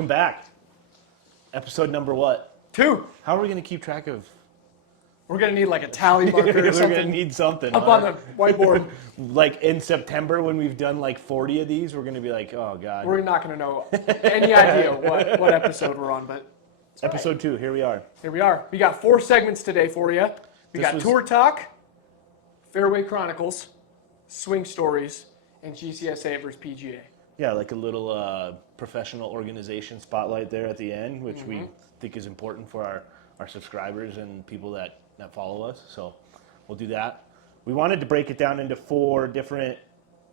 Welcome back. Episode number what? 2. How are we going to keep track of? We're going to need like a tally marker or We're something. going to need something. Up on the whiteboard. Like in September when we've done like 40 of these, we're going to be like, oh, God. We're not going to know any idea what episode we're on, but Episode 2, here we are. here we are. We got 4 segments today for you. We got Tour Talk, Fairway Chronicles, Swing Stories, and GCSA versus PGA. Yeah, like a little professional organization spotlight there at the end, which we think is important for our subscribers and people that follow us. So we'll do that. We wanted to break it down into 4 different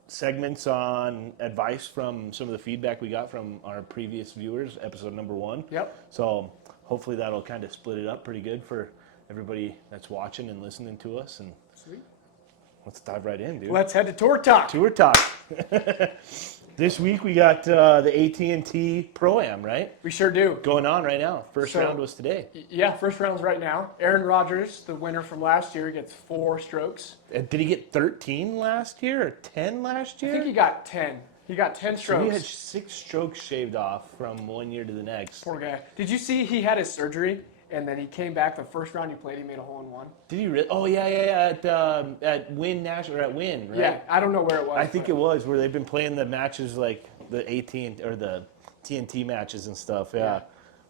segments on advice from some of the feedback we got from our previous viewers, episode number 1. Yep. So hopefully that'll kind of split it up pretty good for everybody that's watching and listening to us. And Sweet. let's dive right in, dude. Let's head to Tour Talk. Tour Talk. This week we got the AT&T Pro-Am, right? We sure do. Going on right now. First round was today. Yeah, first round's right now. Aaron Rodgers, the winner from last year, gets 4 strokes. Did he get 13 last year or 10 last year? I think he got 10. He got 10 strokes. So he had 6 strokes shaved off from one year to the next. Poor guy. Did you see he had his surgery, and then he came back the first round he played, he made a hole-in-one? Did he really? Oh, yeah, at Wynn National, or at Wynn, right? Yeah, I don't know where it was. I think it was where they've been playing the matches like the AT or the TNT matches and stuff. Yeah.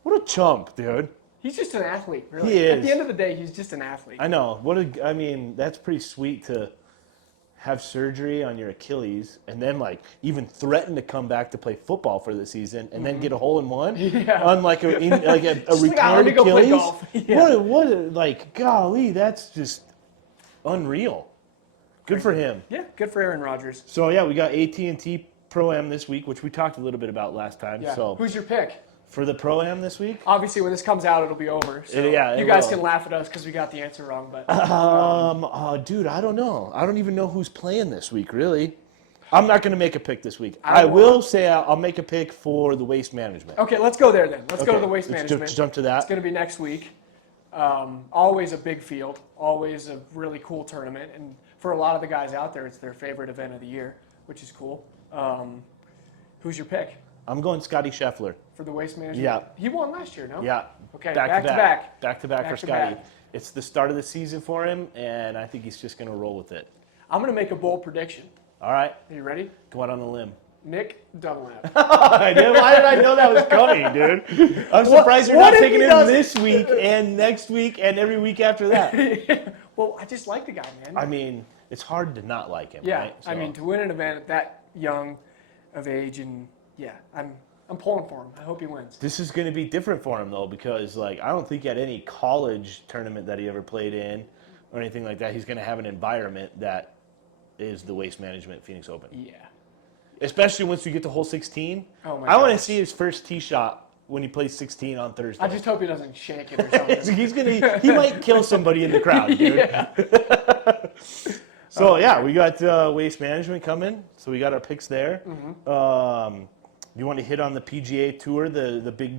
What a chump, dude. He's just an athlete, really. He is. At the end of the day, he's just an athlete. I know. I mean, that's pretty sweet to have surgery on your Achilles and then like even threaten to come back to play football for the season and then get a hole-in-one on like a retired Achilles. Golf. Yeah. Like, golly, that's just unreal. Good for him. Yeah, good for Aaron Rodgers. So yeah, we got AT&T Pro-Am this week, which we talked a little bit about last time. Yeah. So who's your pick? for the Pro-Am this week? Obviously, when this comes out, it'll be over. So Yeah, you guys can laugh at us because we got the answer wrong. But dude, I don't know. I don't even know who's playing this week, really. I'm not going to make a pick this week. I will say I'll make a pick for the Waste Management. Okay, let's go there then. Let's go to the Waste Management. Let's jump to that. It's going to be next week. Always a big field. Always a really cool tournament. And for a lot of the guys out there, it's their favorite event of the year, which is cool. Who's your pick? I'm going Scotty Scheffler. For the Waste Management? Yeah. He won last year, no? Yeah. Okay, back to back. Back to back for Back to Scotty. back. It's the start of the season for him, and I think he's just going to roll with it. I'm going to make a bold prediction. All right. Are you ready? Go out on a limb. Nick Dunlap. Why did I know that was coming, dude? I'm surprised you're not taking him this week and next week and every week after that. Well, I just like the guy, man. I mean, it's hard to not like him, Yeah, right? So, I mean, to win an event at that young of age, and yeah, I'm pulling for him. I hope he wins. this is going to be different for him, though, because like I don't think at any college tournament that he ever played in or anything like that, he's going to have an environment that is the Waste Management Phoenix Open. Yeah. Especially once we get to hole 16. Oh my I want to gosh. see his first tee shot when he plays 16 on Thursday. I just hope he doesn't shank it or something. He might kill somebody in the crowd, dude. Yeah. So yeah, we got Waste Management coming. So we got our picks there. You want to hit on the PGA Tour, the big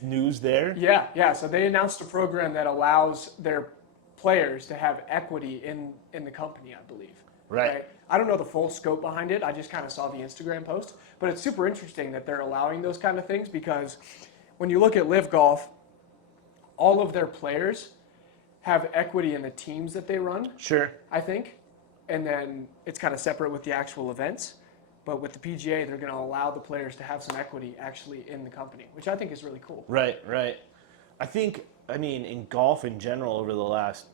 news there? Yeah. So they announced a program that allows their players to have equity in the company, I believe. Right. I don't know the full scope behind it. I just kind of saw the Instagram post. But it's super interesting that they're allowing those kind of things because when you look at Live Golf, all of their players have equity in the teams that they run, Sure. I think. And then it's kind of separate with the actual events. But with the PGA, they're going to allow the players to have some equity actually in the company, which I think is really cool. Right. I mean, in golf in general over the last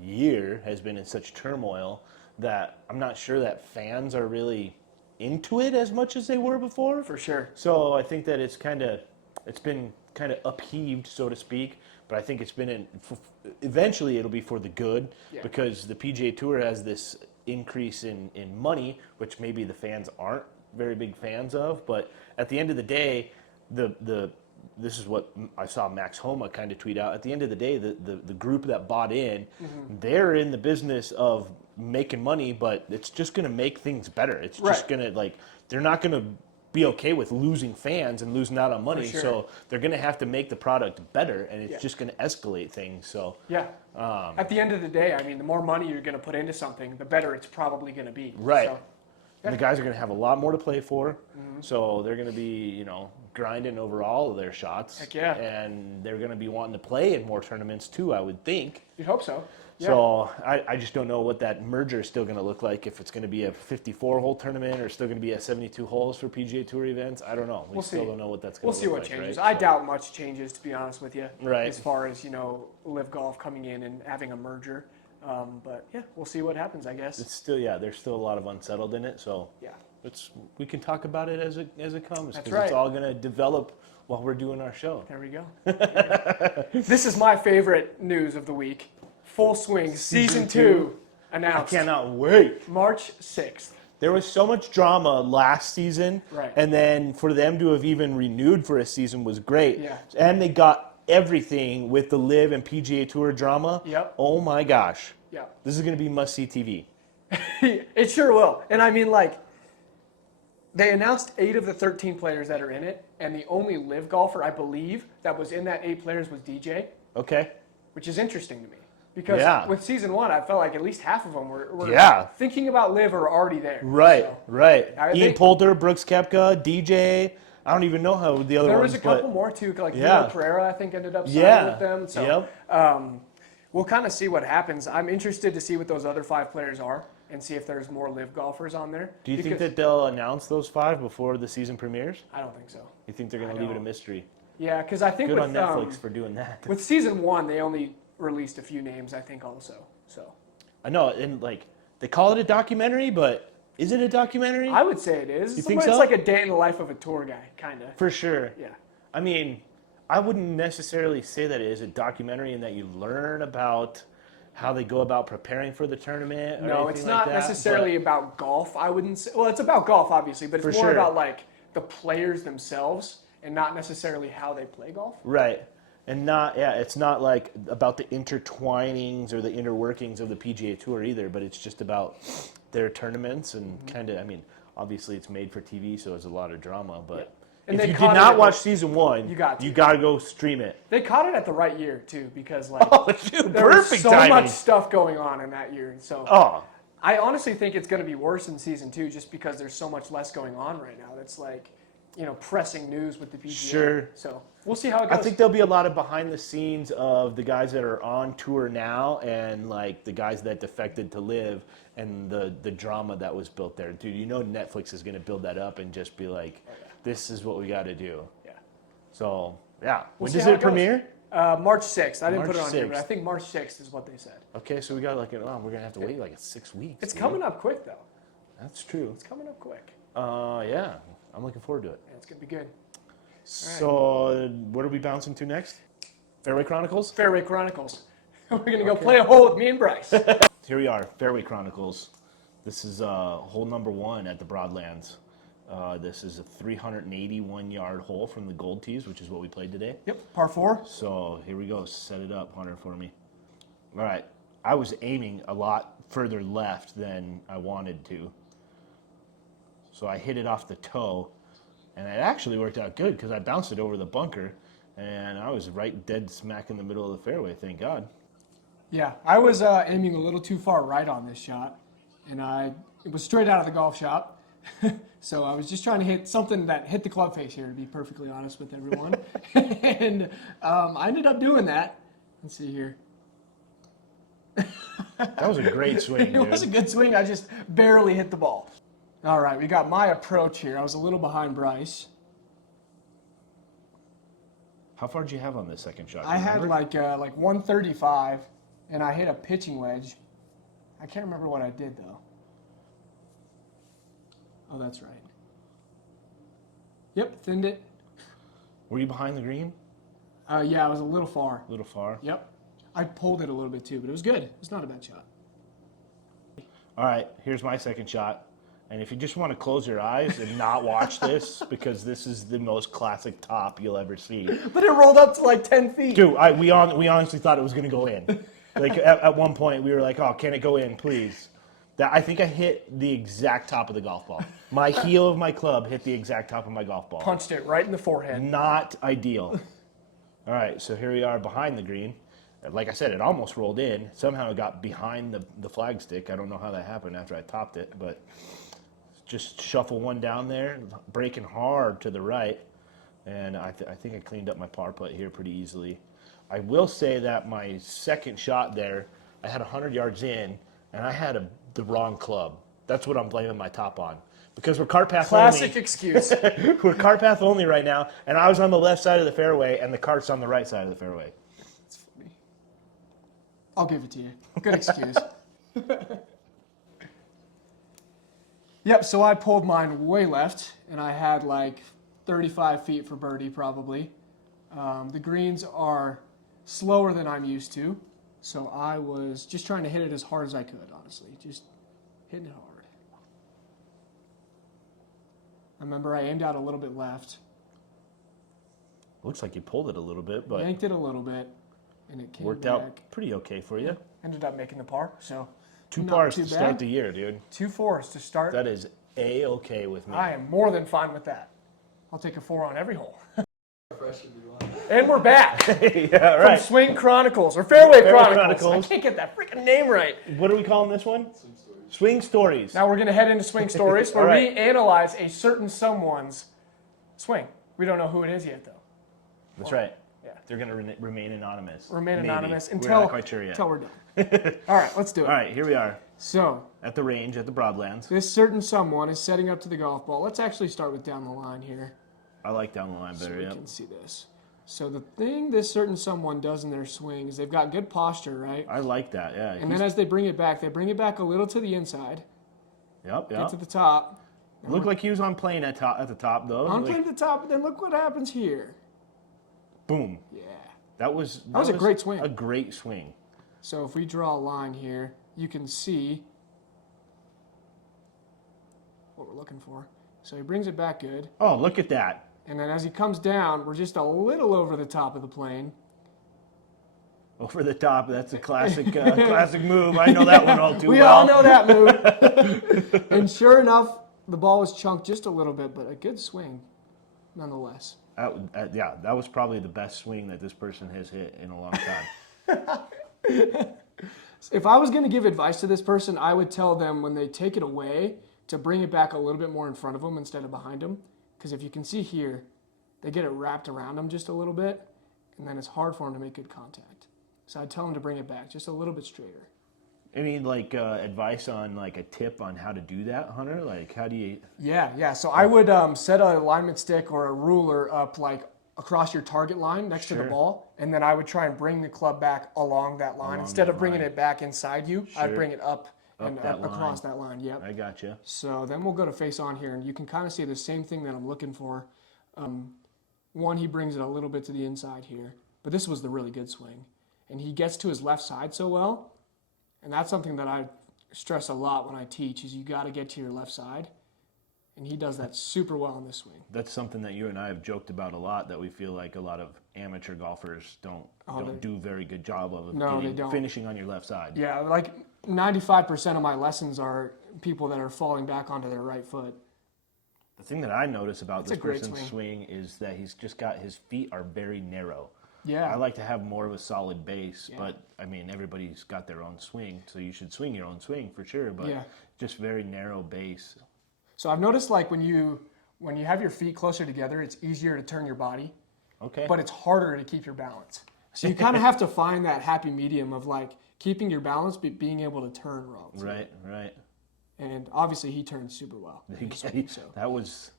year has been in such turmoil that I'm not sure that fans are really into it as much as they were before. For sure. So I think that it's been kind of upheaved, so to speak. But I think it's been eventually it'll be for the good because the PGA Tour has this increase in money, which maybe the fans aren't very big fans of. But at the end of the day, this is what I saw Max Homa kind of tweet out. At the end of the day, the group that bought in, they're in the business of making money, but it's just going to make things better. It's just going to they're not going to be okay with losing fans and losing out on money. Sure. So they're going to have to make the product better, and it's just going to escalate things. So yeah. At the end of the day, I mean, the more money you're going to put into something, the better it's probably going to be. Right. So, And the guys are going to have a lot more to play for. So they're going to be, grinding over all of their shots. Heck yeah. And they're going to be wanting to play in more tournaments too, I would think. You'd hope so. Yeah. So I just don't know what that merger is still going to look like, if it's going to be a 54-hole tournament or still going to be at 72 holes for PGA Tour events. I don't know. We still don't know what that's going to look like. We'll see what changes. Right? I doubt much changes, to be honest with you. Right. As far as, Live Golf coming in and having a merger. But yeah, we'll see what happens, I guess. It's still, there's still a lot of unsettled in it. So yeah, we can talk about it as it comes. That's 'cause right. It's all going to develop while we're doing our show. There we go. This is my favorite news of the week. Full Swing Season 2 announced. I cannot wait. March 6th. There was so much drama last season, Right. And then for them to have even renewed for a season was great. Yeah. And they got everything with the Live and PGA Tour drama. Yep. Oh my gosh. Yeah. This is going to be must-see TV. It sure will. And I mean, they announced 8 of the 13 players that are in it, and the only Live golfer, I believe, that was in that 8 players was DJ, Okay. which is interesting to me. Because with Season 1, I felt like at least half of them were thinking about Live or already there. Right, So, right. I Ian think- Poulter, Brooks Koepka, DJ. I don't even know how the other There ones. was a couple more, too. Like Yeah. Vito Pereira, I think, ended up signing with them. So Yep. we'll kind of see what happens. I'm interested to see what those other 5 players are and see if there's more Live golfers on there. Do you think that they'll announce those 5 before the season premieres? I don't think so. You think they're going to leave it a mystery? Yeah, because I think Good with on Netflix for doing that. with Season 1, they only released a few names, I think, also. So I know, and they call it a documentary, but is it a documentary? I would say it is. You think so? It's like a day in the life of a tour guy, kind of. For sure. Yeah. I mean, I wouldn't necessarily say that it is a documentary and that you learn about how they go about preparing for the tournament. Or No, it's not like that, necessarily about golf. I wouldn't say. Well, it's about golf, obviously, but it's For more sure. about the players themselves and not necessarily how they play golf. Right. And it's not about the intertwinings or the inner workings of the PGA Tour either, but it's just about their tournaments and obviously it's made for TV, so it's a lot of drama, but And if they you caught did it not at watch season 1, You got to. you got to go stream it. They caught it at the right year too, because Oh, dude, there was perfect so timing. much stuff going on in that year. So Oh, I honestly think it's going to be worse in Season 2 just because there's so much less going on right now. That's pressing news with the PGA. Sure. So we'll see how it goes. I think there'll be a lot of behind the scenes of the guys that are on tour now and the guys that defected to Live and the drama that was built there. Dude, Netflix is going to build that up and just be like, this is what we got to do. Yeah. So, yeah. We'll When see does how it it goes. premiere? March 6th. I didn't put it March on here, but I 6th. think March 6th is what they said. Okay, so we got we're going to have to wait 6 weeks. It's dude. coming up quick, though. That's true. It's coming up quick. Yeah. I'm looking forward to it. Yeah, it's going to be good. So, what are we bouncing to next? Fairway Chronicles? Fairway Chronicles. We're going to go play a hole with me and Bryce. Here we are, Fairway Chronicles. This is hole number 1 at the Broadlands. This is a 381-yard hole from the Gold Tees, which is what we played today. Yep, par 4. So here we go. Set it up, Hunter, for me. All right. I was aiming a lot further left than I wanted to. So I hit it off the toe, and it actually worked out good because I bounced it over the bunker, and I was right dead smack in the middle of the fairway, thank God. Yeah, I was aiming a little too far right on this shot, and it was straight out of the golf shop. So I was just trying to hit something that hit the club face here, to be perfectly honest with everyone. And I ended up doing that. Let's see here. That was a great swing, dude. It was a good swing. I just barely hit the ball. All right, we got my approach here. I was a little behind Bryce. How far did you have on this second shot? I had Remember? like 135, and I hit a pitching wedge. I can't remember what I did, though. Oh, that's right. Yep, thinned it. Were you behind the green? Yeah, I was a little far. A little far. Yep. I pulled it a little bit, too, but it was good. It's not a bad shot. All right, here's my second shot. And if you just want to close your eyes and not watch this, because this is the most classic top you'll ever see. But it rolled up to like 10 feet. Dude, we honestly thought it was going to go in. Like at one point, we were like, "Oh, can it go in, please?" I think I hit the exact top of the golf ball. My heel of my club hit the exact top of my golf ball. Punched it right in the forehead. Not ideal. All right, so here we are behind the green. Like I said, it almost rolled in. Somehow it got behind the flagstick. I don't know how that happened after I topped it, but just shuffle one down there, breaking hard to the right. And I think I cleaned up my par putt here pretty easily. I will say that my second shot there, I had 100 yards in, and I had the wrong club. That's what I'm blaming my top on. Because we're cart path Classic only. excuse. We're cart path only right now, and I was on the left side of the fairway, and the cart's on the right side of the fairway. That's funny. I'll give it to you. Good excuse. Yep, so I pulled mine way left, and I had like 35 feet for birdie probably. The greens are slower than I'm used to, so I was just trying to hit it as hard as I could, honestly. Just hitting it hard. I remember I aimed out a little bit left. Looks like you pulled it a little bit, but Yanked it a little bit, and it came worked back. out pretty okay for you. Ended up making the par, so 2 not pars too to bad. start the year, dude. 2 fours to start. That is A-okay with me. I am more than fine with that. I'll take a 4 on every hole. And we're back Yeah, right. from Swing Chronicles, or Fairway Fairway Chronicles. Chronicles. I can't get that freaking name right. What are we calling this one? Swing Stories. Now we're going to head into Swing Stories, where All right. we analyze a certain someone's swing. We don't know who it is yet, though. That's right. Yeah. They're going to remain anonymous. Remain Maybe. anonymous We're until not quite sure yet. we're done. All right, let's do it. All right, here we are So, at the range at the Broadlands. this certain someone is setting up to the golf ball. Let's actually start with down the line here. I like down the line So better, we yep. can see this. So the thing this certain someone does in their swing is they've got good posture, right? I like that, yeah. And then as they bring it back a little to the inside, Yep, get yep. to the top. Looked like he was on plane at the top, though. On Like, plane to the top, but then look what happens here. boom. Yeah. That was a great swing. A great swing. So if we draw a line here, you can see what we're looking for. So he brings it back good. Oh, look at that. And then as he comes down, we're just a little over the top of the plane. Over the top. That's a classic classic move. I know that one all too We well. all know that move. And sure enough, the ball was chunked just a little bit, but a good swing nonetheless. That was probably the best swing that this person has hit in a long time. If I was going to give advice to this person, I would tell them when they take it away to bring it back a little bit more in front of them instead of behind them. Because if you can see here, they get it wrapped around them just a little bit, and then it's hard for them to make good contact. So I'd tell them to bring it back just a little bit straighter. Any advice on like a tip on how to do that, Hunter? Like how do you? Yeah. So I would set a alignment stick or a ruler up like across your target line next to the ball, and then I would try and bring the club back along that line. Instead of bringing it back inside you, I'd bring it up and across that line. Yep. I gotcha. So then we'll go to face on here, and you can kind of see the same thing that I'm looking for. One, he brings it a little bit to the inside here, but this was the really good swing. And he gets to his left side so well, and that's something that I stress a lot when I teach, is you got to get to your left side, and he does that super well in this swing. That's something that you and I have joked about a lot, that we feel like a lot of amateur golfers don't do a very good job of they don't. finishing on your left side. Yeah, like 95% of my lessons are people that are falling back onto their right foot. The thing that I notice about this a great person's swing is that he's just got, his feet are very narrow. Yeah. I like to have more of a solid base, but I mean, everybody's got their own swing, so you should swing your own swing for sure, but just very narrow base. So I've noticed like when you have your feet closer together, it's easier to turn your body, Okay. but it's harder to keep your balance. So you kind of have to find that happy medium of like keeping your balance but being able to turn well. too. Right. And obviously he turned super well. That was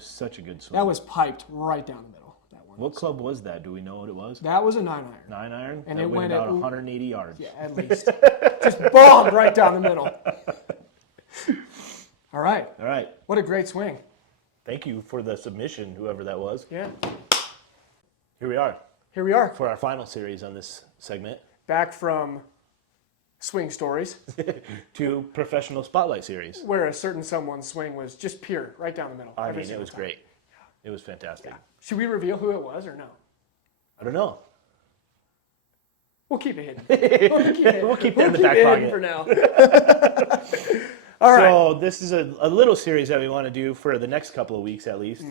such a good swing. That was piped right down the middle. That one. What club was that? Do we know what it was? That was a 9-iron. 9-iron? And that it went about at 180 yards. Yeah, at least. Just bombed right down the middle. All right. What a great swing. Thank you for the submission, whoever that was. Yeah. Here we are Here we are. for our final series on this segment. Back from Swing Stories, to Professional Spotlight Series. where a certain someone's swing was just pure, right down the middle. I every mean, it single was time. great. It was fantastic. Should we reveal who it was or no? I don't know. We'll keep it hidden. We'll keep that in the back pocket for now. All right. So this is a little series that we want to do for the next couple of weeks at least.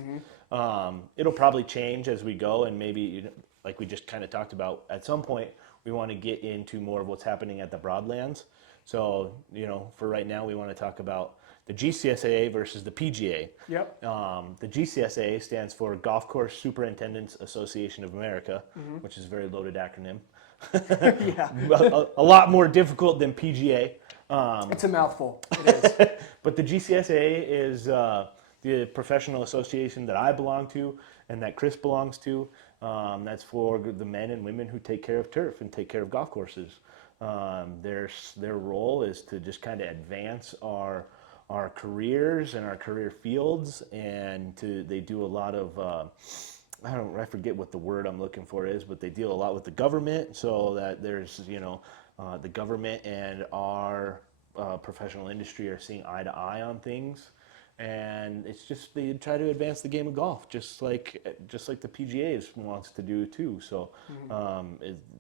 It'll probably change as we go, and maybe, like we just kind of talked about, at some point we want to get into more of what's happening at the Broadlands. So, for right now, we want to talk about the GCSAA versus the PGA. Yep. The GCSAA stands for Golf Course Superintendents Association of America, which is a very loaded acronym. Yeah. a lot more difficult than PGA. It's a mouthful. It is. But the GCSAA is the professional association that I belong to and that Chris belongs to. That's for the men and women who take care of turf and take care of golf courses. Their role is to just kind of advance our careers and our career fields, and they do a lot of I forget what the word I'm looking for is, but they deal a lot with the government, so that there's the government and our professional industry are seeing eye to eye on things. And it's just they try to advance the game of golf, just like the PGA wants to do too. So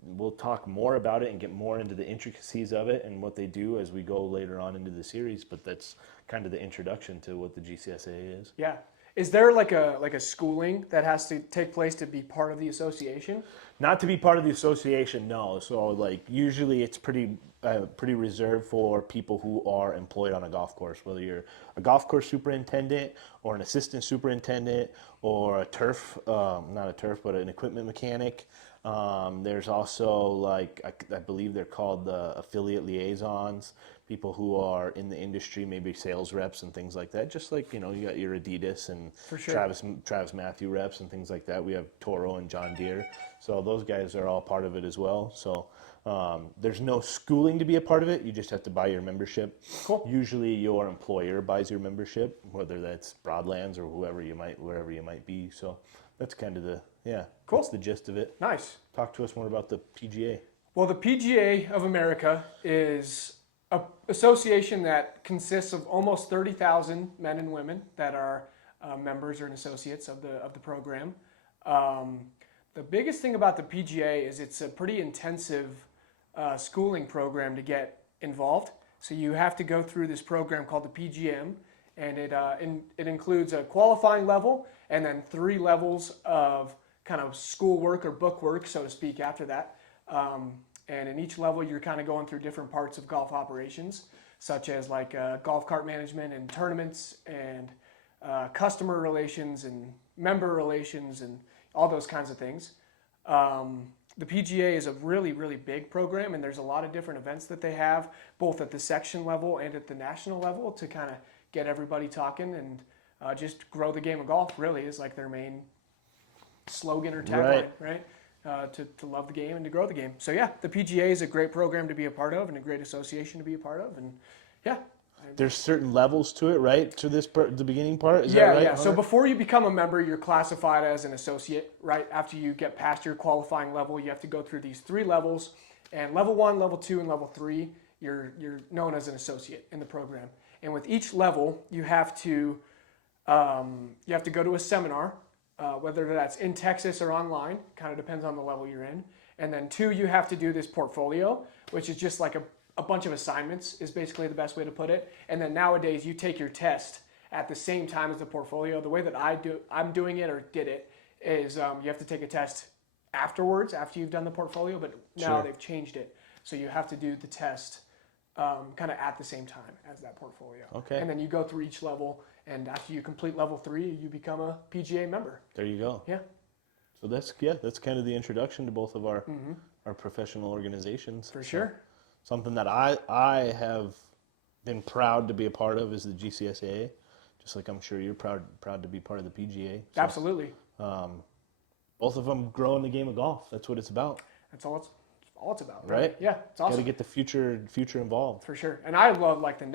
we'll talk more about it and get more into the intricacies of it and what they do as we go later on into the series. But that's kind of the introduction to what the GCSAA is. Yeah. Is there like a schooling that has to take place to be part of the association? Not to be part of the association, no. So usually it's pretty reserved for people who are employed on a golf course, whether you're a golf course superintendent or an assistant superintendent or a turf, not a turf, but an equipment mechanic. There's also I believe they're called the affiliate liaisons, people who are in the industry, maybe sales reps and things like that. Just like, you got your Adidas and For sure. Travis Matthew reps and things like that. We have Toro and John Deere. So those guys are all part of it as well. So there's no schooling to be a part of it. You just have to buy your membership. Cool. Usually your employer buys your membership, whether that's Broadlands or wherever you might be. So that's kind of Cool. That's the gist of it. Nice. Talk to us more about the PGA. Well, the PGA of America is an association that consists of almost 30,000 men and women that are members or associates of the program. The biggest thing about the PGA is it's a pretty intensive schooling program to get involved. So you have to go through this program called the PGM, and it includes a qualifying level and then 3 levels of kind of schoolwork or book work, so to speak, after that. And in each level, you're kind of going through different parts of golf operations, such as golf cart management and tournaments and customer relations and member relations and all those kinds of things. The PGA is a really, really big program, and there's a lot of different events that they have, both at the section level and at the national level, to kind of get everybody talking and just grow the game of golf, really, is like their main slogan or tagline, right? To love the game and to grow the game. So yeah, the PGA is a great program to be a part of and a great association to be a part of, and yeah. There's certain levels to it, right? To the beginning part, is that right? Yeah. Hunter? So before you become a member, you're classified as an associate, right? After you get past your qualifying level, you have to go through these 3 levels, and level 1, level 2, and level 3, you're known as an associate in the program. And with each level, you have to go to a seminar, whether that's in Texas or online, kind of depends on the level you're in. And then 2, you have to do this portfolio, which is just like a bunch of assignments is basically the best way to put it. And then nowadays you take your test at the same time as the portfolio. The way that I'm doing it or did it is you have to take a test afterwards, after you've done the portfolio, but now they've changed it. So you have to do the test kind of at the same time as that portfolio. Okay. And then you go through each level, and after you complete level 3, you become a PGA member. There you go. Yeah. So that's kind of the introduction to both of our professional organizations. For sure. Something that I have been proud to be a part of is the GCSAA, just like I'm sure you're proud to be part of the PGA. So, absolutely. Both of them growing the game of golf. That's what it's about. That's all it's about. Right? Yeah, it's awesome. Got to get the future involved. For sure. And I love the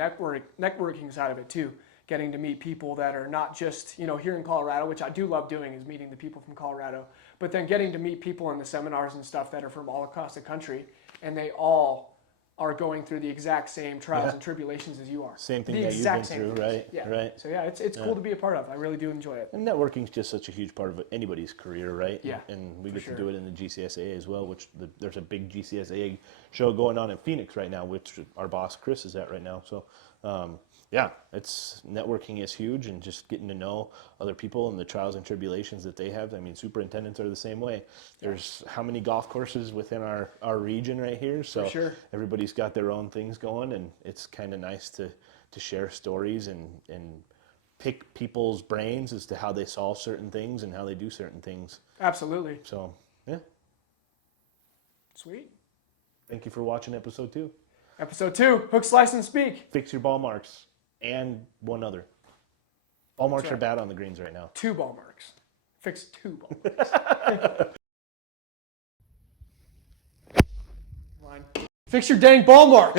networking side of it too. Getting to meet people that are not just, here in Colorado, which I do love doing, is meeting the people from Colorado, but then getting to meet people in the seminars and stuff that are from all across the country, and they all are going through the exact same trials and tribulations as you are. Same thing that you've been through, right? Yeah. Right. So yeah, it's cool to be a part of. I really do enjoy it. And networking is just such a huge part of anybody's career, right? Yeah. And we get to do it in the GCSAA as well, which there's a big GCSAA show going on in Phoenix right now, which our boss Chris is at right now. So yeah, it's networking is huge, and just getting to know other people and the trials and tribulations that they have. I mean, superintendents are the same way. There's how many golf courses within our region right here, so sure. everybody's got their own things going, and it's kind of nice to share stories and pick people's brains as to how they solve certain things and how they do certain things. Absolutely. So, yeah. Sweet. Thank you for watching episode 2. Episode 2, Hook, Slice, and Speak. Fix your ball marks. And one other. Ball marks right. are bad on the greens right now. 2 ball marks. Fix 2 ball marks. Line. Fix your dang ball mark.